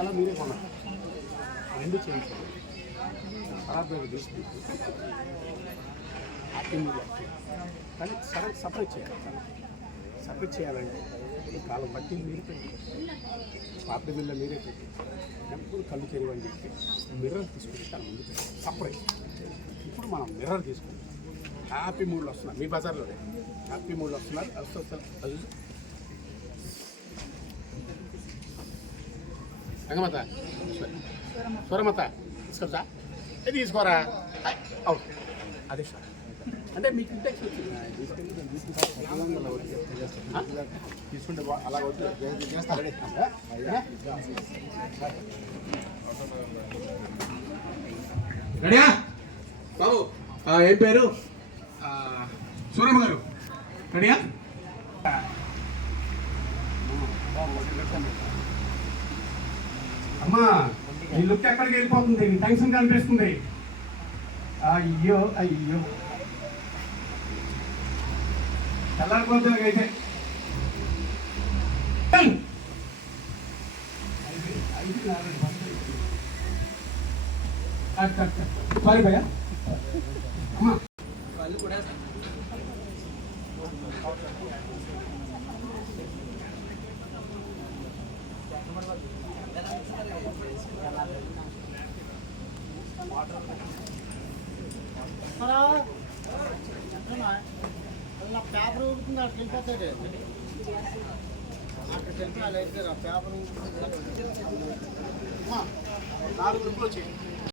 అలా మీరే కొన్నారు రెండు చేయించారు ఖరాబ్ తీసుకు హ్యాపీ మీల్ కానీ సపరేట్ చేయాలి. సపరేట్ చేయాలంటే ఈ కాలం బట్టి మీరు పెట్టి పాపడి మిల్ల మీరే పెట్టి ఎప్పుడు కళ్ళు తెరివని చెప్పి మిర్రర్ తీసుకుంటే చాలా ముందు సపరేట్. ఇప్పుడు మనం మిర్రర్ తీసుకుంటాం. హ్యాపీ మూడ్లో వస్తున్నారు మీ బజార్లోనే హ్యాపీ మూడ్లో వస్తున్నారు. అది రంగమత స్వరమత తీసుకొచ్చా ఇది తీసుకోరా అవుట్ అదే సార్ అంటే మీకు ఇంటెక్స్ తీసుకుంటే అలా రెడీయా బాబు ఏం పేరు సూరమ్మ గారు రెడీయా అమ్మా ఈ లుక్ ఎక్కడికి వెళ్ళిపోతుంది టెన్షన్ కనిపిస్తుంది. అయ్యో అయ్యో తెల్లారిపోతుంది అయితే సారీ భయ్యా అమ్మా పేపర్ ఊరుతుంది అక్కడికి వెళ్ళిపోతాడు అక్కడికి వెళ్ళిపోవాలి అయితే పేపర్ 4 గ్రూపులు వచ్చాయి.